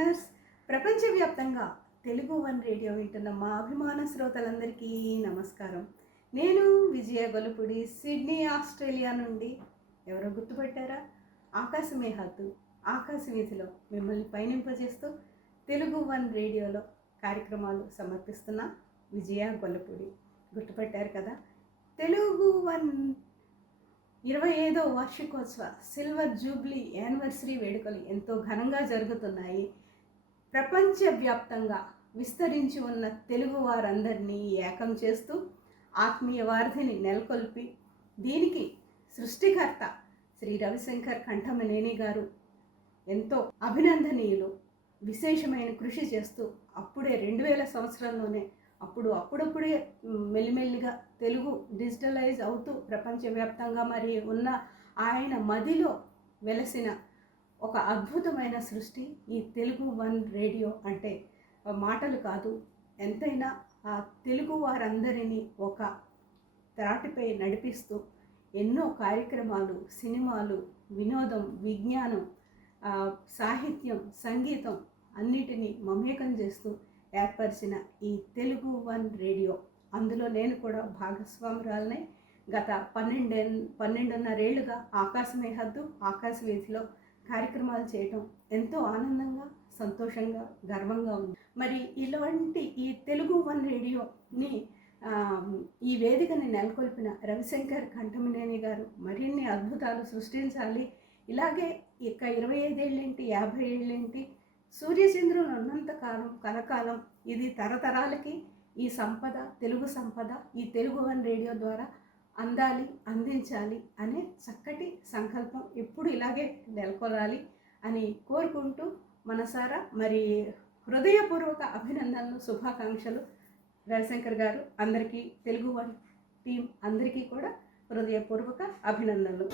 Listeners, ప్రపంచవ్యాప్తంగా Telugu one radio వింటున్న మా అభిమాన శ్రోతలందరికీ నమస్కారం. నేను విజయ గొలుపుడి, సిడ్నీ, ఆస్ట్రేలియా నుండి. ఎవరో గుర్తుపట్టారా? ఆకాశమే హద్దు, ఆకాశ వీధిలో మిమ్మల్ని పయనింపజేస్తూ తెలుగు వన్ రేడియోలో కార్యక్రమాలు సమర్పిస్తున్న విజయ గొల్లపూడి. గుర్తుపట్టారు కదా? తెలుగు వన్ 25వ వార్షికోత్సవ సిల్వర్ జూబ్లీ యానివర్సరీ వేడుకలు ఎంతో ఘనంగా జరుగుతున్నాయి. ప్రపంచవ్యాప్తంగా విస్తరించి ఉన్న తెలుగు వారందరినీ ఏకం చేస్తూ ఆత్మీయ వారధిని నెలకొల్పి, దీనికి సృష్టికర్త శ్రీ రవిశంకర్ కంఠమనేని గారు ఎంతో అభినందనీయులు. విశేషమైన కృషి చేస్తూ అప్పుడే 2000 సంవత్సరంలోనే అప్పుడప్పుడే మెల్లిమెల్లిగా తెలుగు డిజిటలైజ్ అవుతూ ప్రపంచవ్యాప్తంగా మరి ఉన్న ఆయన మదిలో వెలసిన ఒక అద్భుతమైన సృష్టి ఈ తెలుగు వన్ రేడియో. అంటే మాటలు కాదు, ఎంతైనా ఆ తెలుగు వారందరినీ ఒక త్రాటిపై నడిపిస్తూ ఎన్నో కార్యక్రమాలు, సినిమాలు, వినోదం, విజ్ఞానం, సాహిత్యం, సంగీతం అన్నిటినీ మమేకం చేస్తూ ఏర్పరిచిన ఈ తెలుగు వన్ రేడియో, అందులో నేను కూడా భాగస్వామురాలనే. గత 12.5 ఏళ్ళుగా ఆకాశమే హద్దు, ఆకాశ వీధిలో కార్యక్రమాలు చేయటం ఎంతో ఆనందంగా, సంతోషంగా, గర్వంగా ఉంది. మరి ఇలాంటి ఈ తెలుగు వన్ రేడియోని, ఈ వేదికని నెలకొల్పిన రవిశంకర్ కంఠమనేని గారు మరిన్ని అద్భుతాలు సృష్టించాలి. ఇలాగే ఇక 25 ఏళ్ళేంటి, 50 ఏళ్ళేంటి, సూర్యచంద్రులు ఉన్నంతకాలం, కలకాలం ఇది తరతరాలకి ఈ సంపద, తెలుగు సంపద ఈ తెలుగు వన్ రేడియో ద్వారా అందాలి, అందించాలి అనే చక్కటి సంకల్పం ఎప్పుడు ఇలాగే నెలకొలాలి అని కోరుకుంటూ మనసారా మరి హృదయపూర్వక అభినందనలు, శుభాకాంక్షలు రవిశంకర్ గారు. అందరికీ, తెలుగు వన్ టీం అందరికీ కూడా హృదయపూర్వక అభినందనలు.